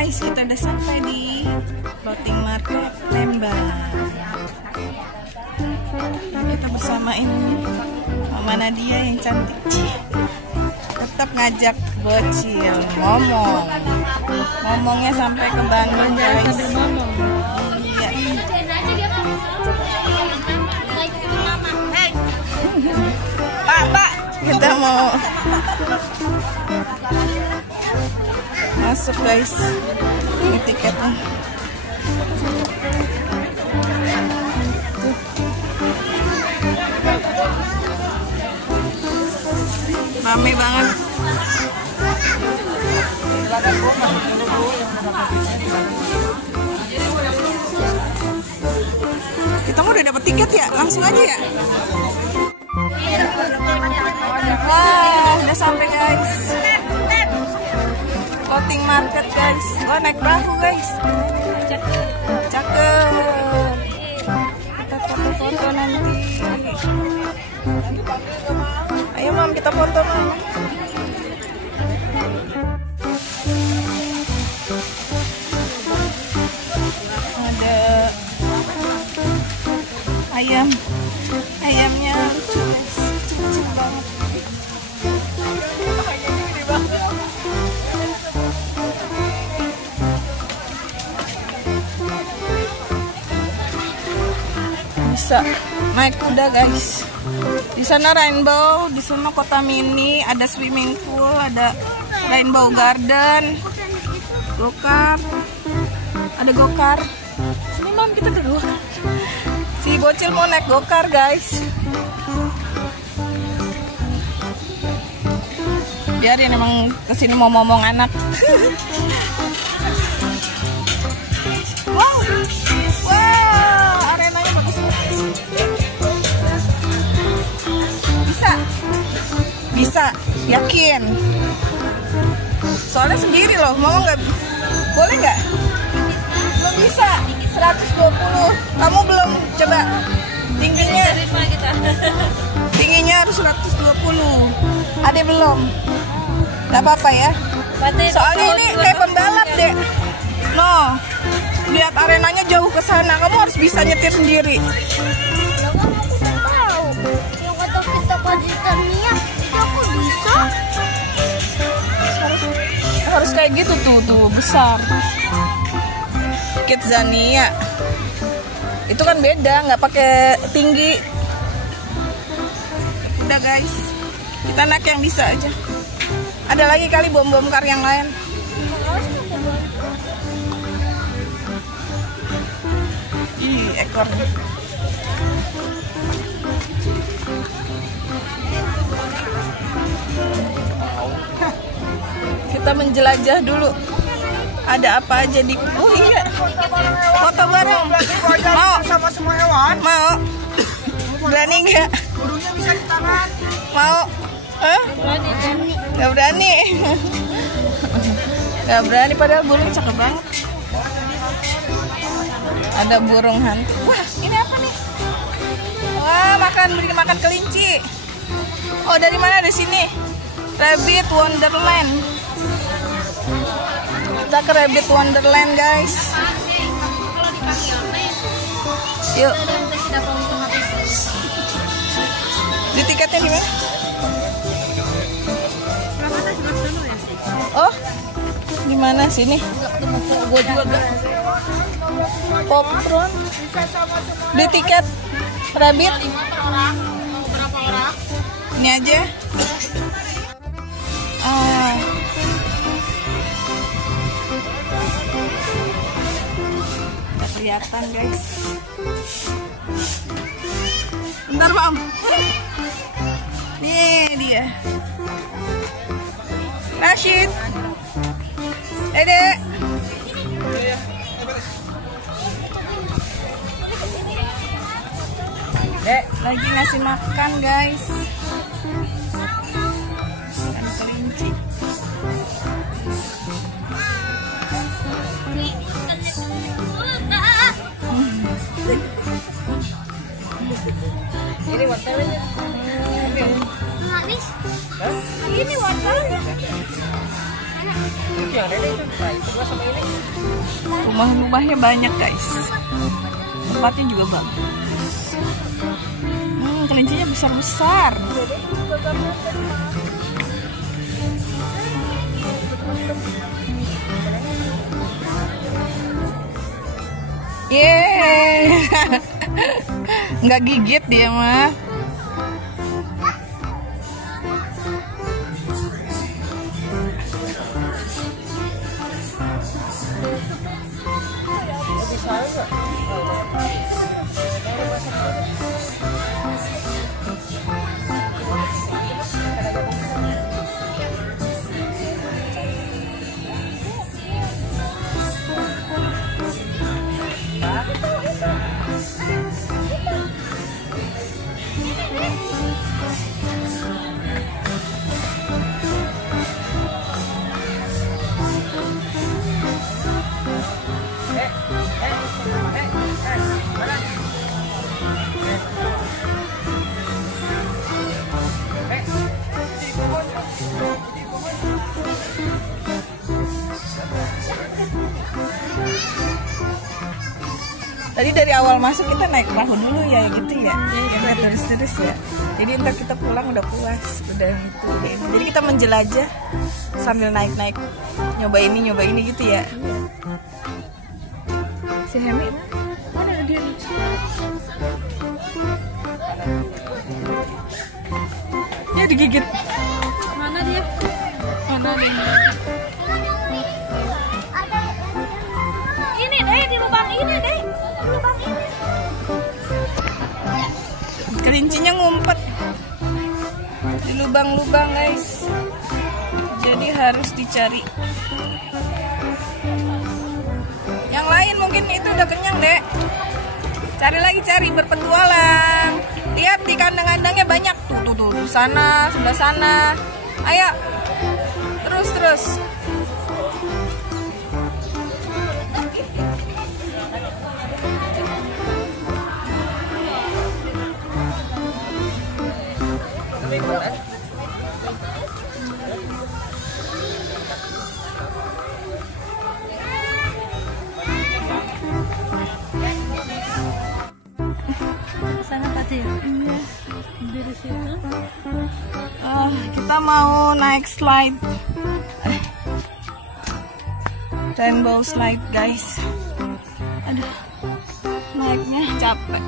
Guys, kita udah sampai di Floating Market Lembang. Kita bersamain Mama Nadia yang cantik. Tetap ngajak bocil ngomongnya sampai ke Bandung, guys. Iya. Pak, kita mau masuk, guys. Ini tiketnya. Rame banget. Kita mau udah dapet tiket ya, langsung aja ya. Wah, udah sampai, guys. Floating Market, guys. Gua naik perahu, guys. Cakep. Kita foto-foto nanti. Ayo, Mam, kita foto, Mam. Ada ayamnya lucu, guys. Lucu banget. Bisa naik kuda, guys. Di sana rainbow, di sana kota mini, ada swimming pool, ada rainbow garden, go-kart, ada go-kart. Sini, Mam, kita ke go-kart. Si bocil mau naik go-kart, guys. Biarin, emang kesini mau ngomong anak. Wow, arenanya bagus banget. Bisa, yakin. Soalnya sendiri loh, mau nggak? Boleh nggak? Belum bisa. 120. Kamu belum coba tingginya? Tingginya harus 120. Ada belum? Gak apa-apa ya. Soalnya ini kayak pembalap deh. No, lihat arenanya jauh ke sana. Kamu harus bisa nyetir sendiri. Harus kayak gitu tuh besar. Kidzania itu kan beda, nggak pakai tinggi. Udah, guys, kita naik yang bisa aja. Ada lagi kali bom kar yang lain. Ih, ekornya. Kita menjelajah dulu. Ada apa aja di... Oh iya, foto bareng. Mau sama semua hewan? Mau. Berani nggak? Burungnya bisa di tangan. Mau? Nggak berani. Nggak berani, padahal burung cakep banget. Ada burung hantu. Wah, ini apa nih? Wah, beli makan kelinci. Oh, dari mana? Dari sini. Rabbit Wonderland. Kita ke Rabbit Wonderland, guys. Yuk. Di tiketnya gimana? Oh, gimana sini? Gua juga gak. Popcorn. Di tiket Rabbit. Berapa orang? Ini aja. Kelihatan, guys. Bentar, Mam. Nih dia. Rashid. Dek. Lagi ngasih makan, guys. Ikan kelinci. Ini wortelnya. Habis. Ini wortelnya. yang ada itu. Nah, itu gua sama ini. Rumah-rumahnya banyak guys. Tempatnya juga bagus. Kelincinya besar-besar. Yeay. Nggak gigit dia mah. Tadi dari awal masuk kita naik perahu dulu ya gitu ya. Kita terus ya. Jadi ntar kita pulang udah puas, udah itu. Jadi kita menjelajah sambil naik-naik, nyoba ini gitu ya. Si Hemi mana dia? Dia digigit. Mana dia? Mana nih? Ini deh di lubang ini deh. Lubang ini. Kelincinya ngumpet di lubang-lubang guys. Jadi harus dicari. Yang lain mungkin itu udah kenyang dek. Cari lagi, cari, berpetualang. Lihat di kandang-kandangnya banyak tuh sana, sebelah sana. Ayo terus. Kita mau naik slide, rainbow slide guys. Aduh, naiknya capek.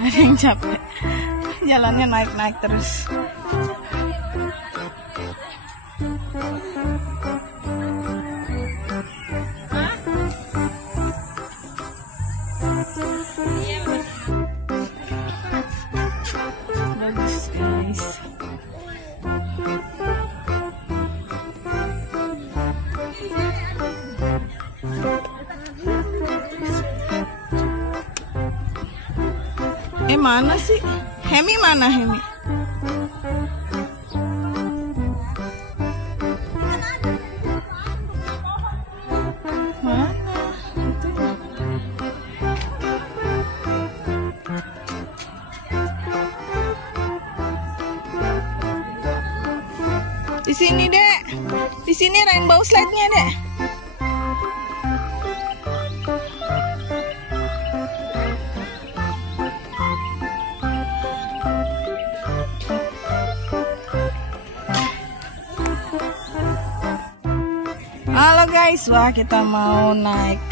Ada yang capek, jalannya naik-naik terus. Bagus guys. Mana sih? Hemi mana Hemi? Mana? Di sini dek. Di sini rainbow slide-nya dek. Halo guys, wah kita mau naik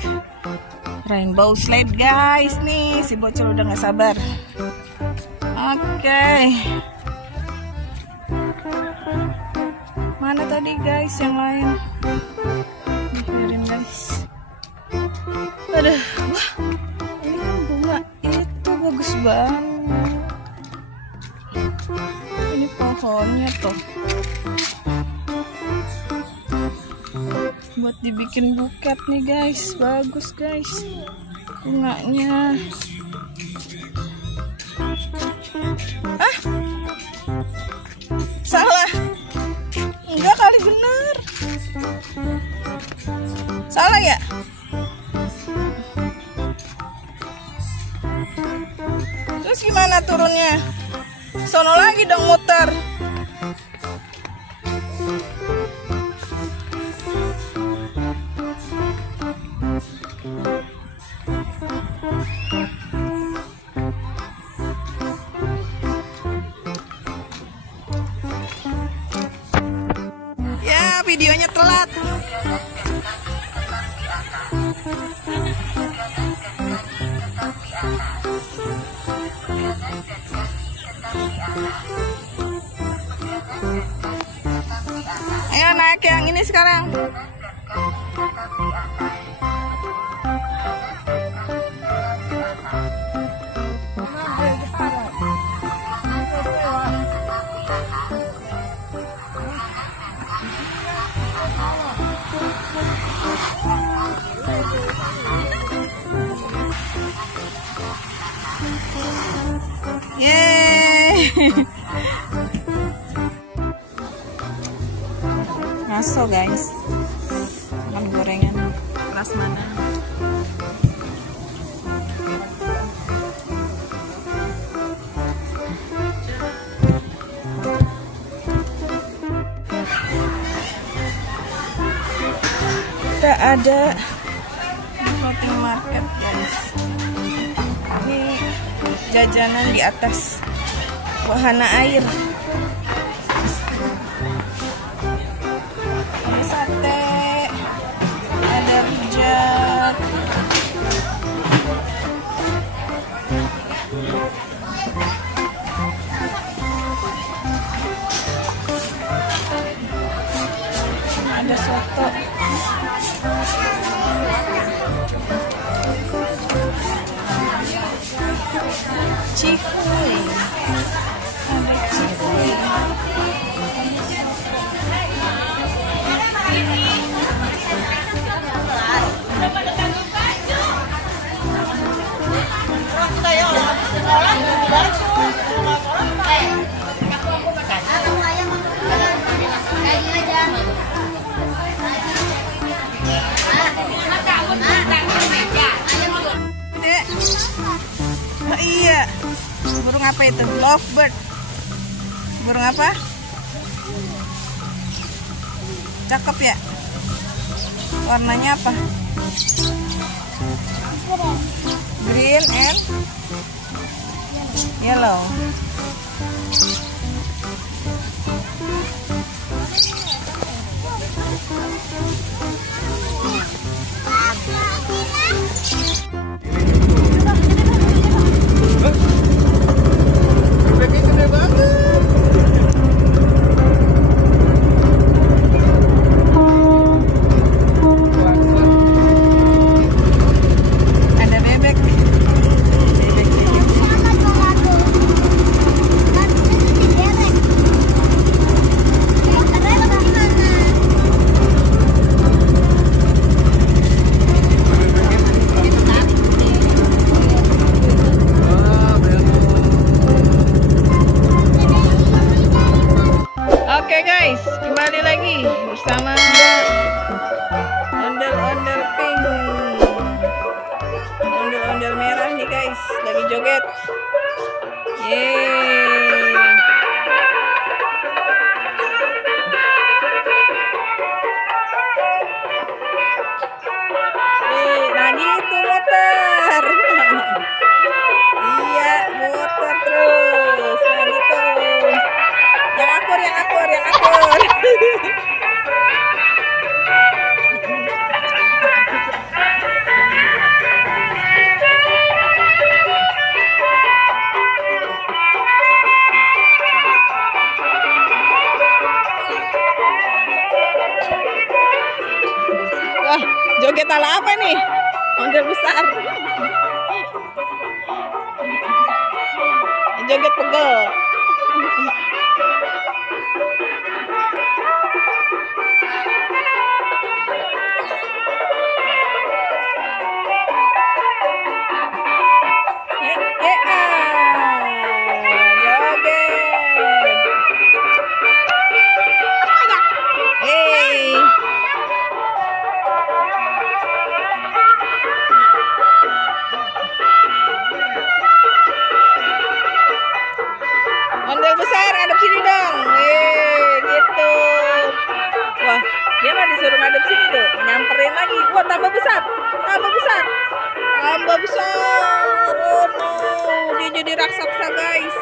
rainbow slide guys nih. Si bocil udah nggak sabar. Oke. Mana tadi guys yang lain? Biarin guys. Aduh, wah, ini kan bunga itu bagus banget. Ini pohonnya tuh buat dibikin buket nih guys, bagus guys bunganya. Ah, salah. Enggak kali, bener. Salah ya? Terus gimana turunnya? Sono lagi dong muter. Ya, videonya telat. Ayo naik yang ini sekarang. Yeay. Ngaso guys, makan gorengan prasmanan. Kita ada di floating market guys. Ini jajanan di atas wahana air. Ada sate, ada rujak, ada soto, cikui, ada cikui. Oh iya, burung apa itu? Lovebird. Burung apa? Cakep ya? Warnanya apa? Green and yellow. Ada bebek. Oke guys, kembali lagi bersama ondel-ondel pink, ondel-ondel merah nih guys, lagi joget. Yeay. Nah gitu muter. Iya, muter terus. Nah gitu. Yang akur, yang akur, yang akur. Joget ala apa nih? Ondel besar. Joget pegel. Ondel besar, ngadep sini dong. Gitu. Wah, dia mah disuruh ngadep sini tuh. Nyamperin lagi. Wah, tambah besar. Tambah besar. Tambah besar. Oh no, dia jadi raksasa, guys.